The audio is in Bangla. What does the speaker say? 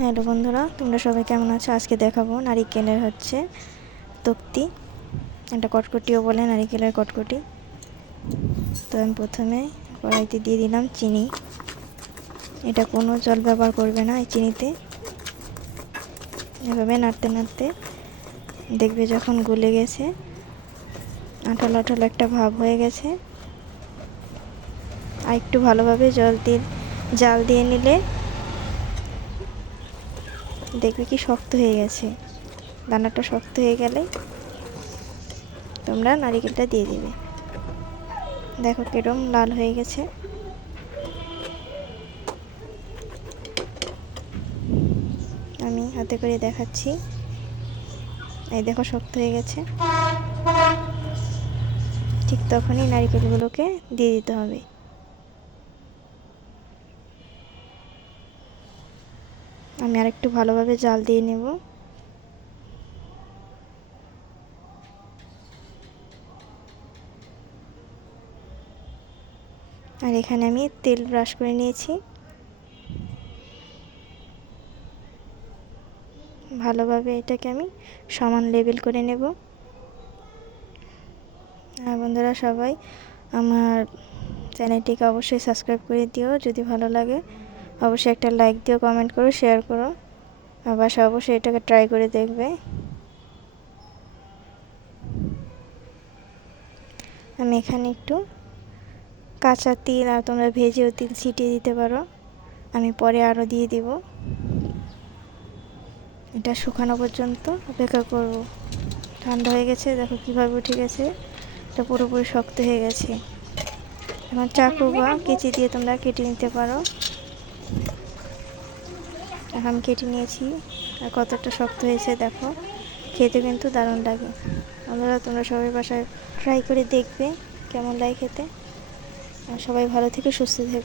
হ্যালো বন্ধুরা, তোমরা সবাই কেমন আছো? আজকে দেখাবো নারিকেলের তক্তি, এটা কটকটিও বলে, নারিকেলের কটকটি। তো আমি প্রথমে কড়াইতে দিয়ে দিলাম চিনি। এটা কোনো জল ব্যবহার করবে না এই চিনিতে। এভাবে নাড়তে নাড়তে দেখবে যখন গলে গেছে, আঠালো আঠালো একটা ভাব হয়ে গেছে, আর একটু ভালোভাবে জাল দিয়ে নিলে দেখবে কি শক্ত হয়ে গেছে। দানাটা শক্ত হয়ে গেলে তোমরা নারিকেলটা দিয়ে দিবে। দেখো কিরম লাল হয়ে গেছে। আমি হাতে করে দেখাচ্ছি, এই দেখো শক্ত হয়ে গেছে। ঠিক তখনই নারিকেলগুলোকে দিয়ে দিতে হবে। আমি আরেকটু ভালোভাবে জাল দিয়ে নেব। আর এখানে আমি তেল ব্রাশ করে নিয়েছি। ভালোভাবে এটাকে আমি সমান লেবেল করে নেব। আর বন্ধুরা সবাই আমার চ্যানেলটিকে অবশ্যই সাবস্ক্রাইব করে দিও। যদি ভালো লাগে অবশ্যই একটা লাইক দিও, কমেন্ট করো, শেয়ার করো। আর বাসায় অবশ্যই এটাকে ট্রাই করে দেখবে। আমি এখানে একটু কাঁচা তিল, আর তোমরা ভেজেও তিল ছিটিয়ে দিতে পারো, আমি পরে আরও দিয়ে দিব। এটা শুকানো পর্যন্ত অপেক্ষা করব। ঠান্ডা হয়ে গেছে, দেখো কিভাবে উঠে গেছে। এটা পুরোপুরি শক্ত হয়ে গেছে। এখন চাকু বা কেচি দিয়ে তোমরা কেটে নিতে পারো। এখন কেটে নিয়েছি, আর কতটা শক্ত হয়েছে দেখো। খেতে কিন্তু দারুণ লাগে। বন্ধুরা তোমরা সবাই বাসায় ট্রাই করে দেখবে কেমন লাগে খেতে। আর সবাই ভালো থেকে সুস্থ থেকো।